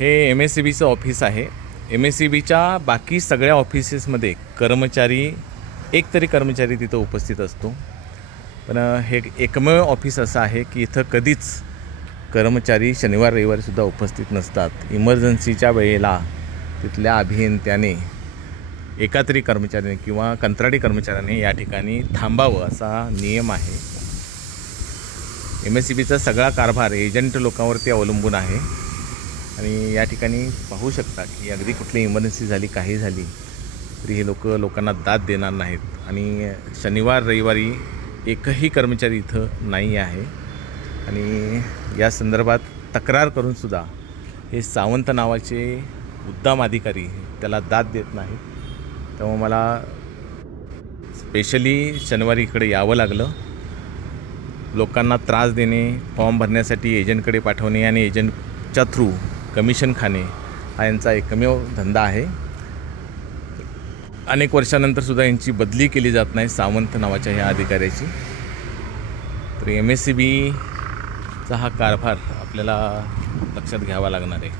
हे MSCBचं ऑफिस आहे. MSCBच्या बाकी सगळ्या ऑफिसेसमध्ये एक तरी कर्मचारी तिथं उपस्थित असतो. पण हे एकमेव ऑफिस असं आहे की इथं कधीच कर्मचारी शनिवार रविवारीसुद्धा उपस्थित नसतात. इमर्जन्सीच्या वेळेला तिथल्या अभियंत्याने एका तरी कर्मचाऱ्याने किंवा कंत्राटी कर्मचाऱ्याने या ठिकाणी थांबावं असा नियम आहे. MSCBचा सगळा कारभार एजंट लोकांवरती अवलंबून आहे आणि या ठिकाणी पाहू शकता की अगदी कुठली इमर्जन्सी झाली, काही झाली तरी हे लोकांना दाद देणार नाहीत. आणि शनिवार रविवारी एकही कर्मचारी इथं नाही आहे आणि या संदर्भात तक्रार करूनसुद्धा हे सावंत नावाचे उद्दाम अधिकारी त्याला दाद देत नाहीत. त्यामुळे मला स्पेशली शनिवारी इकडे यावं लागलं. लोकांना त्रास देणे, फॉर्म भरण्यासाठी एजंटकडे पाठवणे आणि एजंटच्या थ्रू कमिशन खाणे हा यांचा एकमेव धंदा आहे. अनेक वर्षानंतरसुद्धा यांची बदली केली जात नाही सावंत नावाच्या ह्या अधिकाऱ्याची. तर MSCBचा हा कारभार आपल्याला लक्षात घ्यावा लागणार आहे.